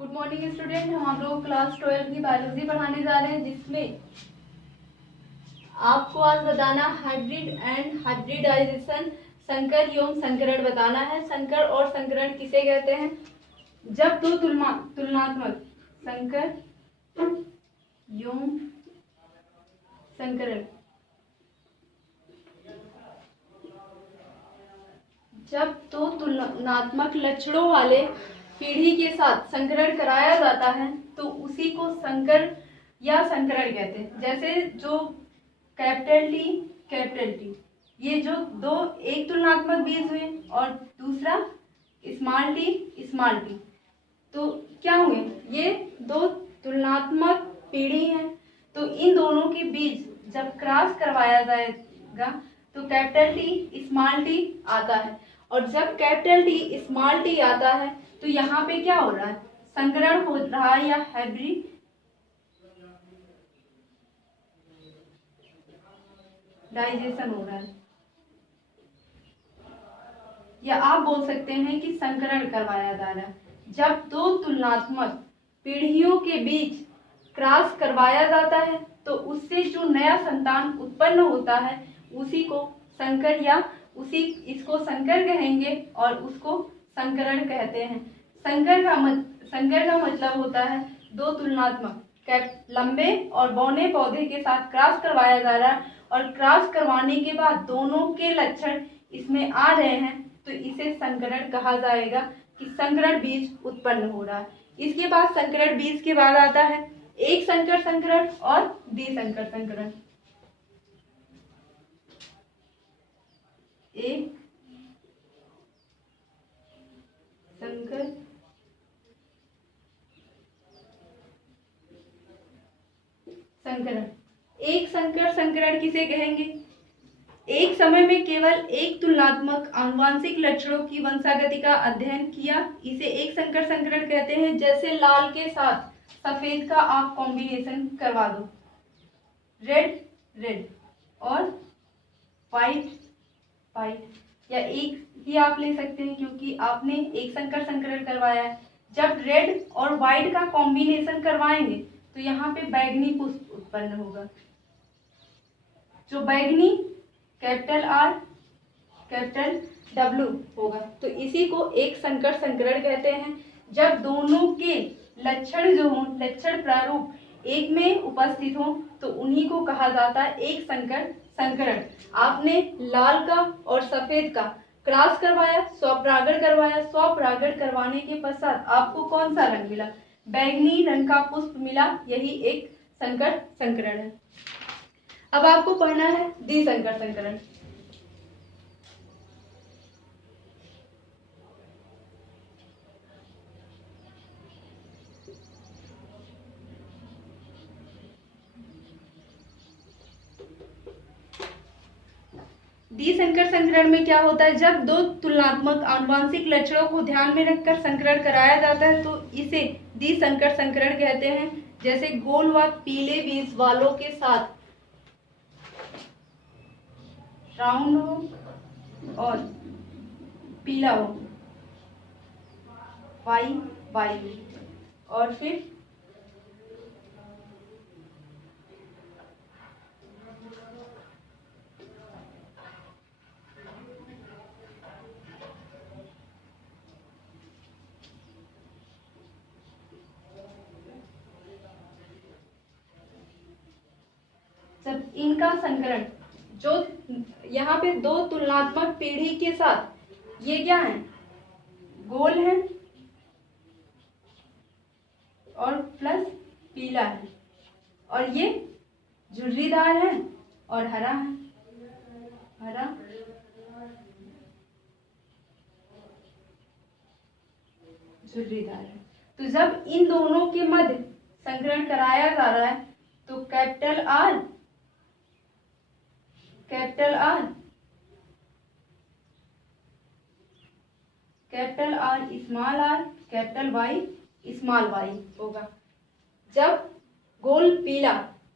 Good morning student. हम लोग class 12 की बायोलॉजी पढ़ाने जा रहे हैं, जिसमें आपको आज बताना हाइब्रिड एंड हाइब्रिडाइजेशन, संकर एवं संकरण बताना है। संकर और संकरण किसे कहते हैं? जब दो तुलनात्मक संकर एवं संकरण, जब दो तुलनात्मक लक्षणों वाले पीढ़ी के साथ संकरण कराया जाता है तो उसी को संकर या संकरण कहते हैं। जैसे जो कैपिटल टी, ये जो दो एक तुलनात्मक बीज हुए और दूसरा स्मॉल टी, तो क्या हुए? ये दो तुलनात्मक पीढ़ी हैं, तो इन दोनों के बीज जब क्रॉस करवाया जाएगा तो कैपिटल टी स्मॉल टी आता है। और जब कैपिटल टी स्मॉल टी आता है तो यहाँ पे क्या हो रहा है? संकरण हो रहा है या हाइब्रिडाइजेशन हो रहा है, या आप बोल सकते हैं कि संकरण करवाया जा रहा है। जब दो तुलनात्मक पीढ़ियों के बीच क्रॉस करवाया जाता है तो उससे जो नया संतान उत्पन्न होता है उसी को संकर या इसको संकर कहेंगे और उसको संकरण कहते हैं। संकर का मतलब होता है दो तुलनात्मक लंबे और बौने पौधे के साथ क्रॉस करवाया जा रहा है और क्रॉस करवाने के बाद दोनों के लक्षण इसमें आ रहे हैं तो इसे संकरण कहा जाएगा कि संकरण बीज उत्पन्न हो रहा है। इसके बाद संकरण बीज के बाद आता है एक संकर संकरण और द्विसंकर संकरण। एक संकर संकरण, एक संकर संकरण किसे कहेंगे? एक समय में केवल एक तुलनात्मक आनुवांशिक लक्षणों की वंशागति का अध्ययन किया, इसे एक संकर संकरण कहते हैं। जैसे लाल के साथ सफेद का आप कॉम्बिनेशन करवा दो, रेड और व्हाइट, या एक ही आप ले सकते हैं क्योंकि आपने एक संकर संकरण करवाया है। जब रेड और व्हाइट का कॉम्बिनेशन करवाएंगे तो यहाँ पे बैगनी पुष्प उत्पन्न होगा। जो बैगनी कैपिटल R कैपिटल W होगा, तो इसी को एक संकर संकरण कहते हैं। जब दोनों के लक्षण जो हों, लक्षण प्रारूप एक में उपस्थित हो तो उन्हीं को कहा जाता है एक संकर संकरण। आपने लाल का और सफेद का क्रॉस करवाया, स्वपरागण करवाया, स्वपरागण करवाने के पश्चात आपको कौन सा रंग मिला? बैगनी रंग का पुष्प मिला, यही एक संकर संकरण है। अब आपको पढ़ना है द्विसंकर संकरण। द्विसंकर संकरण में क्या होता है? जब दो तुलनात्मक आनुवांशिक लक्षणों को ध्यान में रखकर संकरण कराया जाता है तो इसे द्विसंकर संकरण कहते हैं। जैसे गोल व पीले बीज वालों के साथ राउंड हो और पीला हो, वाई, और फिर जब इनका संकरण, जो यहाँ पे दो तुलनात्मक पीढ़ी के साथ ये क्या है? गोल है और प्लस पीला है, और ये झुर्रीदार है और हरा है, हरा झुर्रीदार है। तो जब इन दोनों के मध्य संकरण कराया जा रहा है तो capital R capital R small r, capital Y small y होगा। जब गोल पीला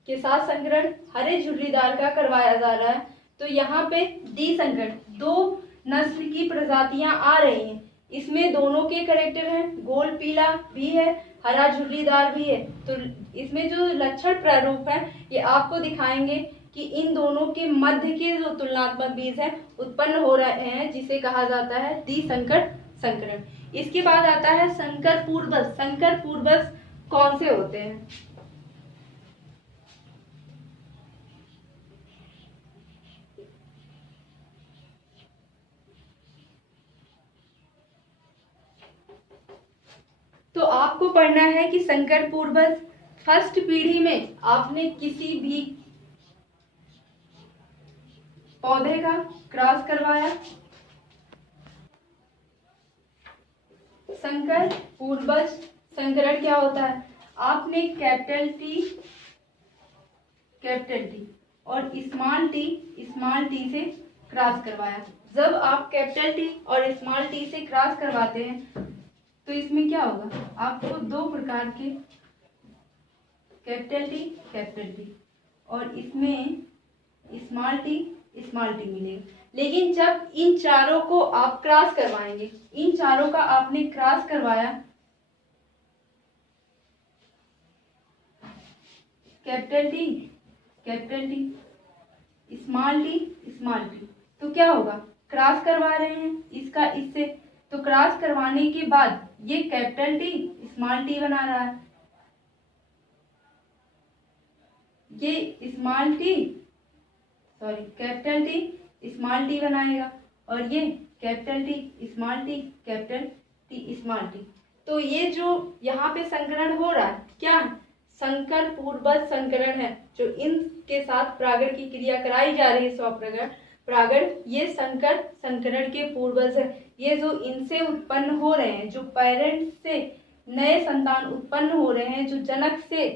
के साथ संकरण हरे झुर्रीदार का करवाया जा रहा है तो यहाँ पे द्विसंकर, दो नस्ल की प्रजातियां आ रही हैं, इसमें दोनों के कैरेक्टर हैं, गोल पीला भी है, हरा झुर्रीदार भी है। तो इसमें जो लक्षण प्रारूप है ये आपको दिखाएंगे कि इन दोनों के मध्य के जो तुलनात्मक बीज हैं उत्पन्न हो रहे हैं, जिसे कहा जाता है द्विसंकर संकरण। इसके बाद आता है संकर पूर्वज। संकर पूर्वज कौन से होते हैं? तो आपको पढ़ना है कि संकर पूर्वज फर्स्ट पीढ़ी में आपने किसी भी पौधे का क्रॉस करवाया। संकर पूर्वज संकरण क्या होता है? आपने कैपिटल टी और स्मॉल टी से क्रॉस करवाया। जब आप कैपिटल टी और स्मॉल टी से क्रॉस करवाते हैं तो इसमें क्या होगा? आपको दो प्रकार के कैपिटल टी और इसमें स्मॉल टी मिलेगा। लेकिन जब इन चारों को आप क्रॉस करवाएंगे, इन चारों का आपने क्रॉस करवाया, कैपिटल टी स्मॉल टी, तो क्या होगा? क्रॉस करवा रहे हैं इसका इससे, तो क्रॉस करवाने के बाद ये कैपिटल टी स्मॉल टी बना रहा है, ये कैपिटल टी स्मॉल टी बनाएगा और ये कैपिटल टी स्मॉल टी। तो ये जो यहाँ पे संकरण हो रहा है क्या? संकर पूर्वज संकरण है। जो इनके साथ परागण की क्रिया कराई जा रही है, स्वपरागण, ये संकर संकरण के पूर्वज है। ये जो इनसे उत्पन्न हो रहे हैं, जो पेरेंट्स से नए संतान उत्पन्न हो रहे हैं, जो जनक से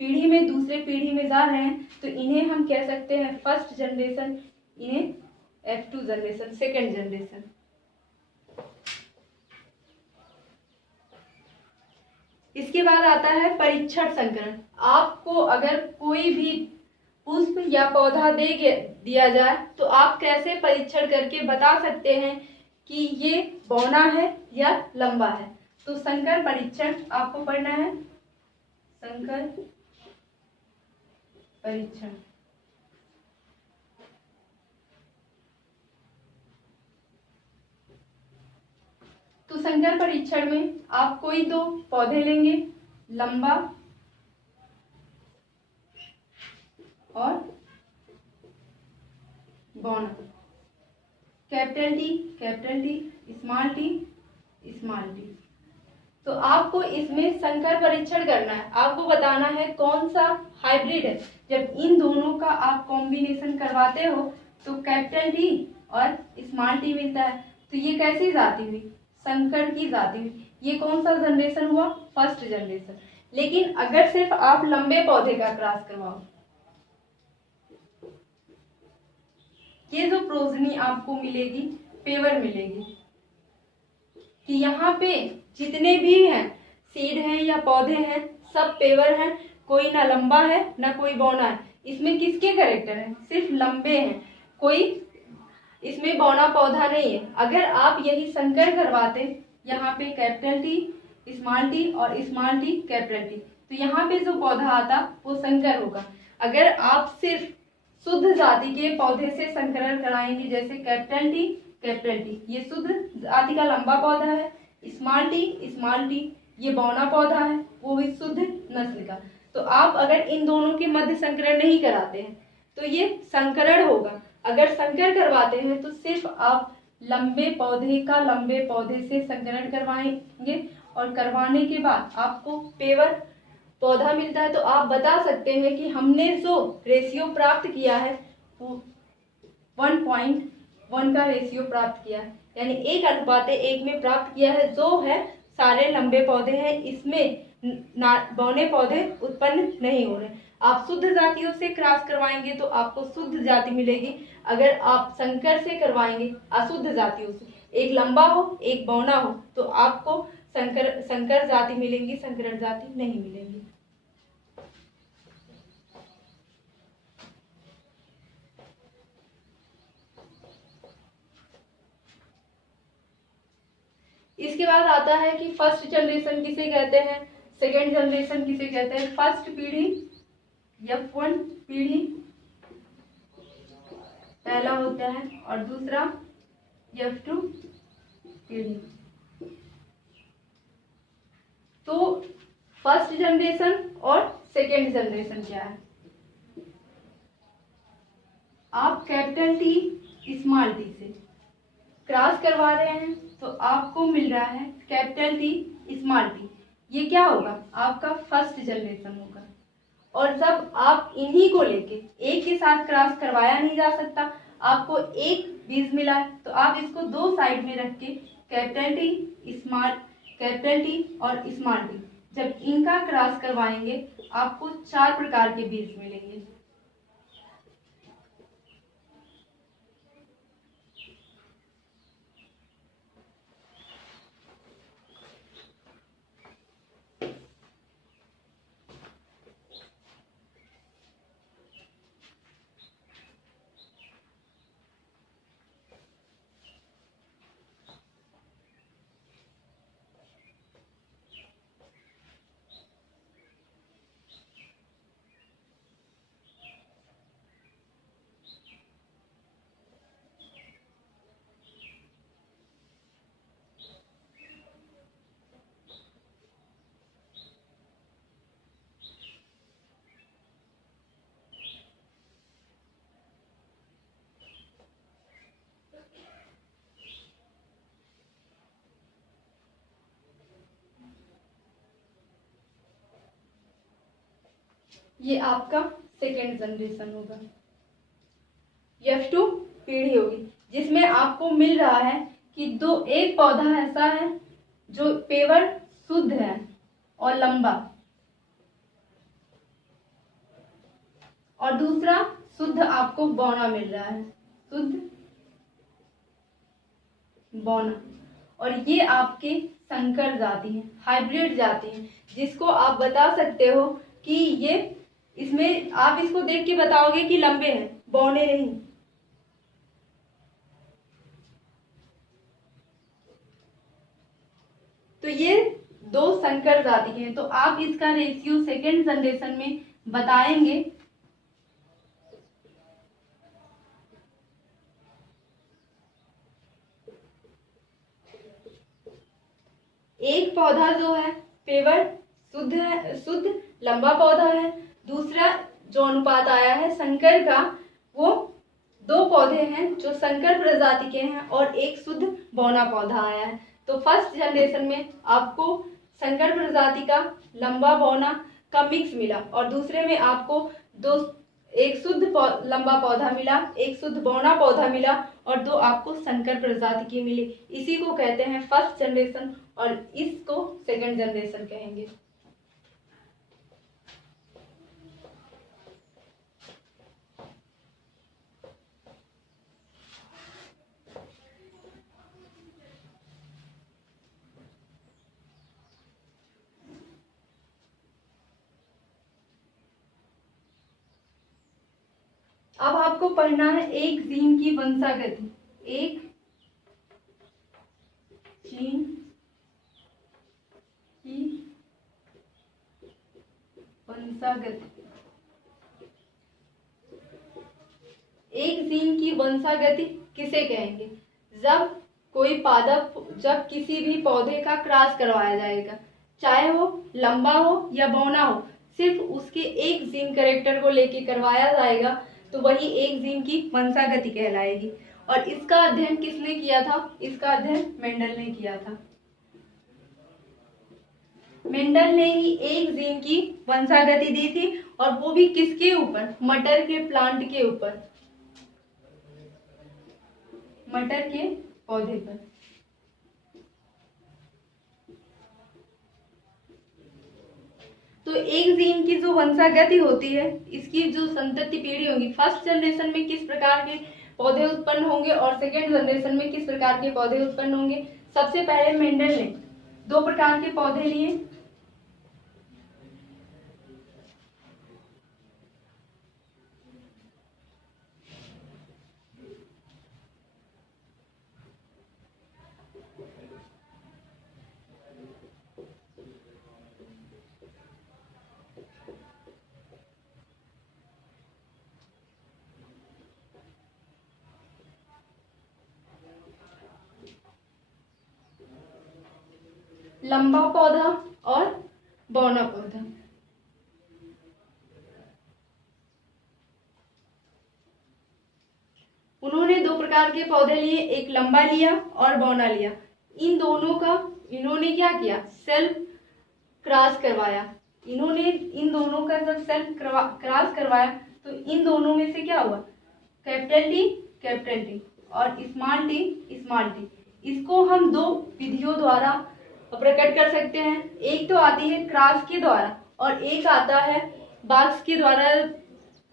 पीढ़ी में दूसरे पीढ़ी में जा रहे हैं, तो इन्हें हम कह सकते हैं फर्स्ट जनरेशन, इन्हें F2 जनरेशन, सेकेंड जनरेशन। इसके बाद आता है परीक्षण संकरण। आपको अगर कोई भी पुष्प या पौधा दिया जाए तो आप कैसे परीक्षण करके बता सकते हैं कि ये बौना है या लंबा है? तो संकर परीक्षण आपको पढ़ना है, संकर परीक्षण। तो संकर परीक्षण में आप कोई दो पौधे लेंगे, लंबा और बौना, कैपिटल टी स्मॉल टी। तो आपको इसमें संकर परीक्षण करना है, आपको बताना है कौन सा हाइब्रिड है। जब इन दोनों का आप कॉम्बिनेशन करवाते हो तो कैपिटल टी और स्मॉल टी मिलता है। तो ये कैसी जाति हुई? संकर की जाति हुई। ये कौन सा जनरेशन हुआ? First generation. लेकिन अगर सिर्फ आप लंबे पौधे का क्रॉस करवाओ, ये जो प्रोजनी आपको मिलेगी, पेवर मिलेगी, कि यहाँ पे जितने भी हैं सीड हैं या पौधे हैं सब पेवर हैं, कोई ना लंबा है ना कोई बौना है। इसमें किसके कैरेक्टर हैं? सिर्फ लंबे हैं, कोई इसमें बौना पौधा नहीं है। अगर आप यही संकर करवाते, यहाँ पे capital T small T capital T, तो यहाँ पे जो पौधा आता वो संकर होगा। अगर आप सिर्फ शुद्ध जाति के पौधे से संकरण कराएंगे, जैसे कैपिटल टी ये शुद्ध जाति का लंबा पौधा है, स्मॉल टी ये बौना पौधा है, वो भी शुद्ध नस्ल का। तो आप अगर इन दोनों के मध्य संकरण नहीं कराते हैं तो ये संकरण होगा। अगर संकर करवाते हैं तो सिर्फ आप लंबे पौधे का लंबे पौधे से संकरण करवाएंगे और करवाने के बाद आपको पेवर पौधा मिलता है। तो आप बता सकते हैं कि हमने जो रेशियो प्राप्त किया है वो 1.1 का रेशियो प्राप्त किया है, यानी 1:1 में प्राप्त किया है। जो है सारे लंबे पौधे हैं, इसमें बौने पौधे उत्पन्न नहीं हो रहे। आप शुद्ध जातियों से क्रॉस करवाएंगे तो आपको शुद्ध जाति मिलेगी। अगर आप संकर से करवाएंगे अशुद्ध जातियों से, एक लंबा हो एक बौना हो, तो आपको संकर जाति मिलेंगी, संकरण जाति नहीं मिलेंगी। इसके बाद आता है कि फर्स्ट जनरेशन किसे कहते हैं, सेकेंड जनरेशन किसे कहते हैं। फर्स्ट पीढ़ी F1 पीढ़ी पहला होता है और दूसरा F2 पीढ़ी। तो फर्स्ट जनरेशन और सेकेंड जनरेशन क्या है, आप कैपिटल टी स्मॉल टी से क्रॉस करवा रहे हैं तो आपको मिल रहा है कैपिटल टी स्मॉल टी। ये क्या होगा, आपका फर्स्ट जनरेशन होगा। और जब आप इन्हीं को लेके एक के साथ क्रॉस करवाया नहीं जा सकता, आपको एक बीज मिला है तो आप इसको दो साइड में रख के कैपिटल टी और स्मॉल टी, जब इनका क्रॉस करवाएंगे आपको 4 प्रकार के बीज मिलेंगे। ये आपका सेकेंड जनरेशन होगा। F2 पीढ़ी होगी जिसमें आपको मिल रहा है कि एक पौधा ऐसा है जो पेवर शुद्ध है और लंबा, और दूसरा शुद्ध आपको बौना मिल रहा है, शुद्ध बौना। और ये आपके संकर जाति हैं, हाइब्रिड जाति हैं, जिसको आप बता सकते हो कि ये, इसमें आप इसको देख के बताओगे कि लंबे हैं, बौने नहीं। तो ये 2 संकर जाति हैं। तो आप इसका रेशियो सेकेंड जनरेशन में बताएंगे। एक पौधा जो है पेवर शुद्ध है, शुद्ध लंबा पौधा है। दूसरा जो अनुपात आया है संकर का, वो 2 पौधे हैं जो संकर प्रजाति के हैं और एक शुद्ध बौना पौधा आया है। तो फर्स्ट जनरेशन में आपको संकर प्रजाति का लंबा बौना का मिक्स मिला और दूसरे में आपको एक शुद्ध लंबा पौधा मिला, एक शुद्ध बौना पौधा मिला और 2 आपको संकर प्रजाति की मिली। इसी को कहते हैं फर्स्ट जनरेशन और इसको सेकंड जनरेशन कहेंगे। अब आपको पढ़ना है एक जीन की वंशागति, एक जीन की वंशागति। एक जीन की वंशागति किसे कहेंगे, जब कोई पादप, जब किसी भी पौधे का क्रॉस करवाया जाएगा, चाहे वो लंबा हो या बौना हो, सिर्फ उसके एक जीन कैरेक्टर को लेके करवाया जाएगा तो वही एक जीन की वंशागति कहलाएगी। और इसका अध्ययन किसने किया था, इसका अध्ययन मेंडल ने किया था। मेंडल ने ही एक जीन की वंशागति दी थी और वो भी किसके ऊपर, मटर के प्लांट के ऊपर, मटर के पौधे पर। तो एक जीन की जो वंशागति होती है, इसकी जो संतति पीढ़ी होगी, फर्स्ट जनरेशन में किस प्रकार के पौधे उत्पन्न होंगे और सेकेंड जनरेशन में किस प्रकार के पौधे उत्पन्न होंगे। सबसे पहले मेंडल ने 2 प्रकार के पौधे लिए, लंबा पौधा और बौना पौधा। उन्होंने दो प्रकार के पौधे लिए, एक लंबा लिया और बौना लिया। इन दोनों का इन्होंने क्या किया, सेल्फ क्रॉस करवाया। इन्होंने इन दोनों का जब सेल्फ क्रॉस करवाया तो इन दोनों में से क्या हुआ, कैपिटल टी और स्मॉल टी। इसको हम दो विधियों द्वारा प्रकट कर सकते हैं। एक तो आती है क्रॉस के द्वारा और एक आता है बॉक्स के द्वारा।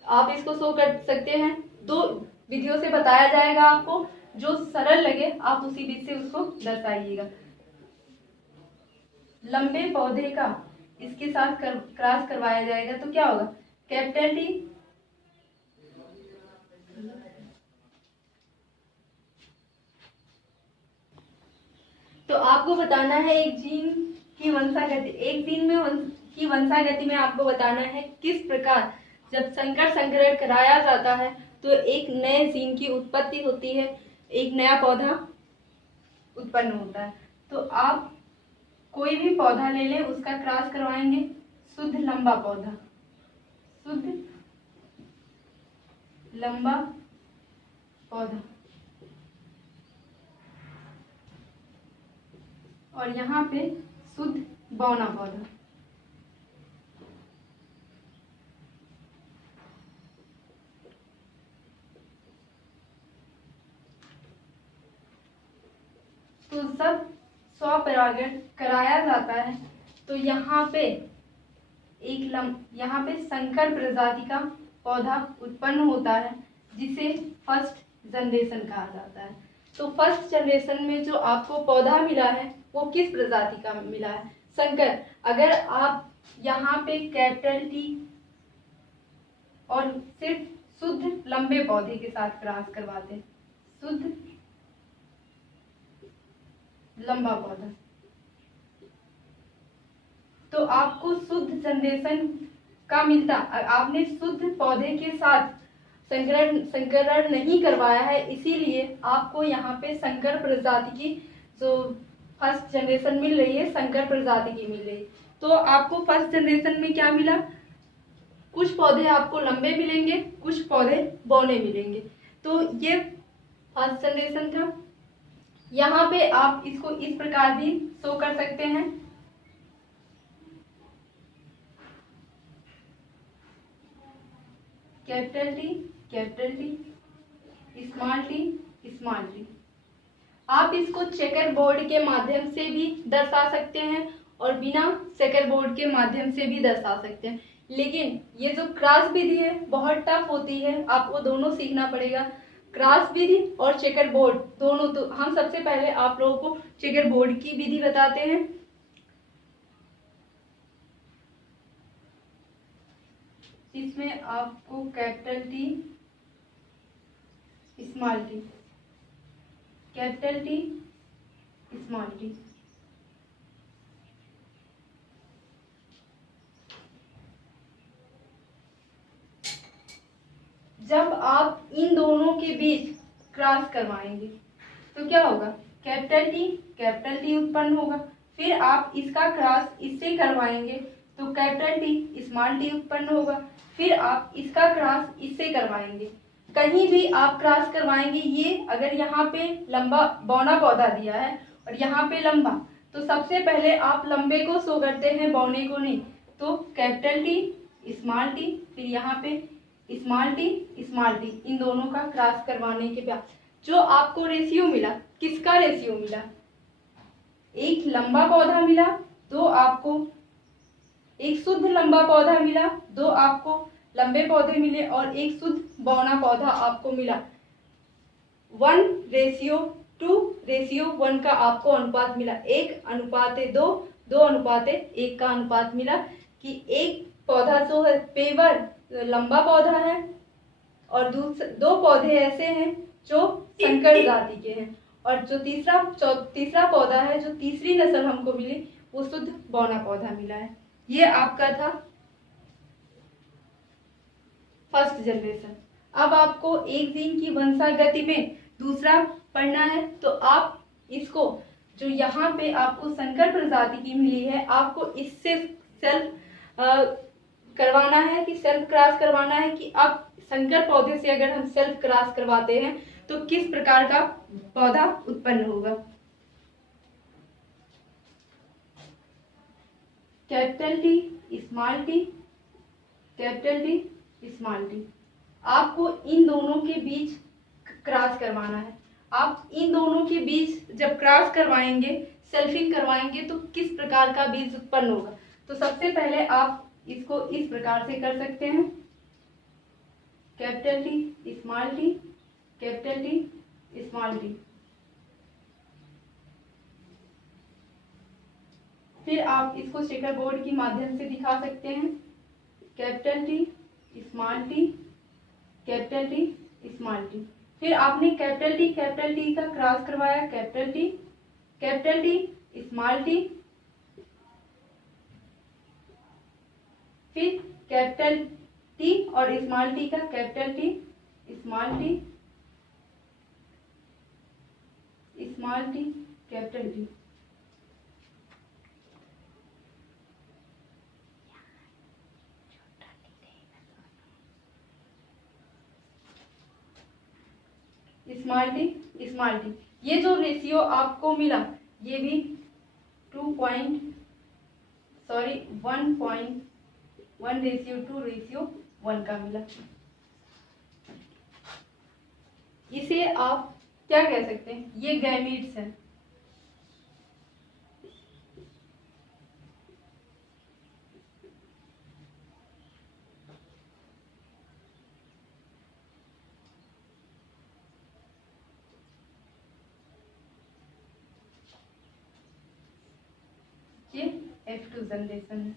आप इसको शो कर सकते हैं। दो विधियों से बताया जाएगा आपको, जो सरल लगे आप उसी विधि से उसको दर्शाइएगा। लंबे पौधे का इसके साथ क्रॉस करवाया जाएगा तो क्या होगा, कैपिटल टी तो आपको बताना है एक जीन की वंशागति, एक जीन में की वंशागति में आपको बताना है किस प्रकार जब संकर संकरण कराया जाता है तो एक नए जीन की उत्पत्ति होती है, एक नया पौधा उत्पन्न होता है। तो आप कोई भी पौधा ले लें, उसका क्रॉस करवाएंगे, शुद्ध लंबा पौधा, शुद्ध लंबा पौधा, और यहाँ पे शुद्ध बौना पौधा। तो सब स्वपरागण कराया जाता है। तो यहाँ पे यहाँ पे संकर प्रजाति का पौधा उत्पन्न होता है जिसे फर्स्ट जनरेशन कहा जाता है। तो फर्स्ट जनरेशन में जो आपको पौधा मिला है वो किस प्रजाति का मिला है, संकर। अगर आप यहाँ पे कैपिटल टी और सिर्फ शुद्ध लंबे पौधे के साथ क्रॉस करवाते हैं, शुद्ध लंबा पौधा, तो आपको शुद्ध जनरेशन का मिलता। आपने शुद्ध पौधे के साथ संकरण नहीं करवाया है, इसीलिए आपको यहाँ पे संकर प्रजाति की जो फर्स्ट जनरेशन मिल रही है, संकर प्रजाति की मिल रही है। तो आपको फर्स्ट जनरेशन में क्या मिला, कुछ पौधे आपको लंबे मिलेंगे, कुछ पौधे बौने मिलेंगे। तो ये फर्स्ट जनरेशन था। यहाँ पे आप इसको इस प्रकार भी शो कर सकते हैं, कैपिटल टी, स्मॉल टी। आप इसको चेकर बोर्ड के माध्यम से भी दर्शा सकते हैं और बिना चेकर बोर्ड के माध्यम से भी दर्शा सकते हैं। लेकिन ये जो क्रॉस विधि है बहुत टफ होती है, आपको दोनों सीखना पड़ेगा, क्रॉस विधि और चेकर बोर्ड दोनों। तो हम सबसे पहले आप लोगों को चेकर बोर्ड की विधि बताते हैं। इसमें आपको capital T, small T, capital T, small T. जब आप इन दोनों के बीच क्रॉस करवाएंगे तो क्या होगा, कैपिटल टी उत्पन्न होगा। फिर आप इसका क्रॉस इससे करवाएंगे तो कैपिटल टी, स्मॉल टी उत्पन्न होगा। फिर आप इसका क्रॉस इससे करवाएंगे, कहीं भी आप क्रॉस करवाएंगे। ये अगर यहाँ पे लंबा बौना पौधा दिया है और यहाँ पे लंबा, तो सबसे पहले आप लंबे को शो करते हैं, बौने को नहीं। तो कैपिटल टी, स्मॉल टी, फिर यहाँ पे स्मॉल टी, इन दोनों का क्रॉस करवाने के बाद जो आपको रेशियो मिला, किसका रेशियो मिला, एक लंबा पौधा मिला, दो आपको एक शुद्ध लंबा पौधा मिला, दो आपको लंबे पौधे मिले और एक शुद्ध बौना पौधा आपको मिला। 1:2:1 का आपको अनुपात मिला, 1:2, 2:1 का अनुपात मिला कि एक पौधा जो है पेवर लंबा पौधा है और दो पौधे ऐसे हैं जो संकर जाति के हैं, और जो तीसरा पौधा है, जो तीसरी नस्ल हमको मिली, वो शुद्ध बौना पौधा मिला है। ये आपका था फर्स्ट जनरेशन। अब आपको एक जीन की वंशागति में दूसरा पढ़ना है, तो आप इसको जो यहाँ पे आपको संकर प्रजाति की मिली है, आपको इससे सेल्फ करवाना है कि सेल्फ क्रॉस करवाना है कि आप संकर पौधे से अगर हम सेल्फ क्रॉस करवाते हैं तो किस प्रकार का पौधा उत्पन्न होगा। Capital T small T, capital T small T, आपको इन दोनों के बीच क्रॉस करवाना है। आप इन दोनों के बीच जब क्रॉस करवाएंगे, सेल्फिंग करवाएंगे तो किस प्रकार का बीज उत्पन्न होगा। तो सबसे पहले आप इसको इस प्रकार से कर सकते हैं, capital T small T, capital T small T. फिर आप इसको चेकर बोर्ड की माध्यम से दिखा सकते हैं, capital T small T, capital T small T. फिर आपने कैपिटल टी का क्रॉस करवाया, कैपिटल टी स्मॉल टी, फिर कैपिटल टी और स्मॉल टी का capital T small T, small T, capital T. Small T, ये जो रेशियो आपको मिला ये भी 1:1 का मिला। इसे आप क्या कह सकते हैं, ये गैमीट्स हैं। ये F2 जनरेशन है।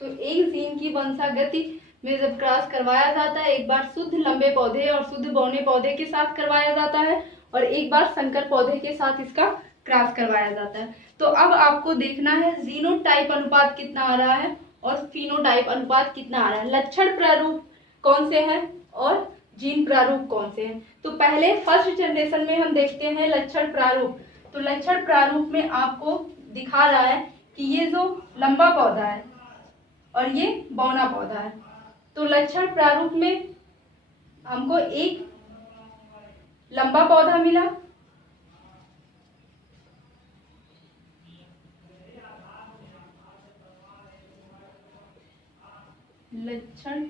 तो एक जीन की वंशागति में जब क्रॉस करवाया जाता है, एक बार शुद्ध लंबे पौधे और शुद्ध बौने पौधे के साथ करवाया जाता है और एक बार संकर पौधे के साथ इसका क्रॉस करवाया जाता है। तो अब आपको देखना है जीनोटाइप अनुपात कितना आ रहा है और फिनोटाइप अनुपात कितना आ रहा है, लक्षण प्रारूप कौन से हैं और जीन प्रारूप कौन से हैं। तो पहले फर्स्ट जनरेशन में हम देखते हैं लक्षण प्रारूप। तो लक्षण प्रारूप में आपको दिखा रहा है कि ये जो लंबा पौधा है और ये बौना पौधा है। तो लक्षण प्रारूप में हमको एक लंबा पौधा मिला, लक्षण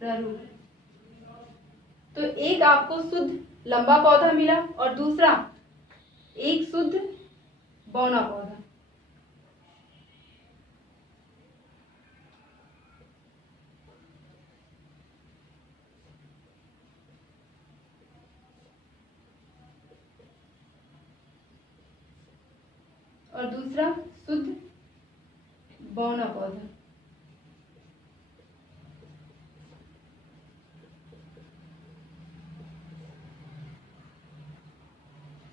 प्रारूप। तो एक आपको शुद्ध लंबा पौधा मिला और दूसरा एक शुद्ध बौना पौधा। और दूसरा शुद्ध बौना पौधा।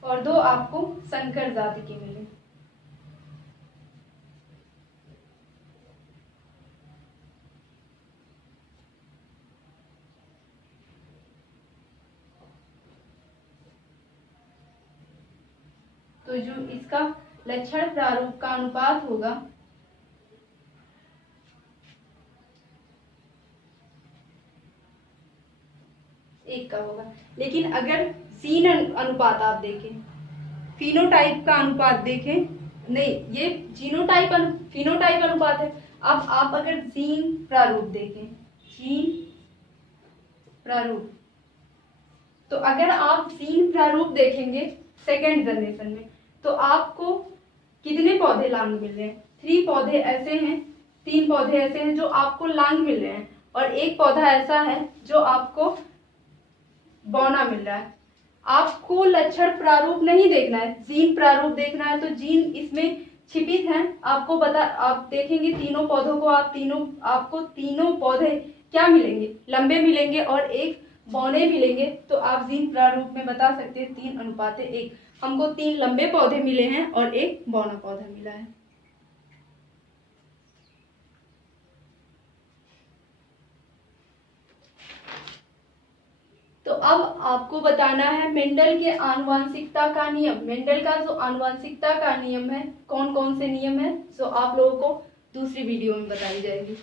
और दो आपको संकर जाति के मिले। तो जो इसका लक्षण प्रारूप का अनुपात होगा एक का होगा। लेकिन अगर जीन अनुपात आप देखें, फिनोटाइप का अनुपात देखें, नहीं ये फिनोटाइप अनुपात है। अब आप अगर जीन प्रारूप देखें, जीन प्रारूप, तो अगर आप जीन प्रारूप देखेंगे सेकेंड जनरेशन में तो आपको कितने पौधे लांग मिल रहे हैं, 3 पौधे ऐसे हैं, 3 पौधे ऐसे हैं जो आपको लांग मिल रहे हैं और एक पौधा ऐसा है जो आपको बौना मिल रहा है। आपको लक्षण प्रारूप नहीं देखना है, जीन प्रारूप देखना है। तो जीन इसमें छिपित हैं, आपको आप देखेंगे तीनों पौधों को, आपको तीनों पौधे क्या मिलेंगे, लंबे मिलेंगे और एक बौने मिलेंगे। तो आप जीन प्रारूप में बता सकते हैं 3:1। हमको 3 लंबे पौधे मिले हैं और एक बौना पौधा मिला है। तो अब आपको बताना है मेंडल के आनुवंशिकता का नियम। मेंडल का जो आनुवंशिकता का नियम है, कौन कौन से नियम है, सो आप लोगों को दूसरी वीडियो में बताई जाएगी।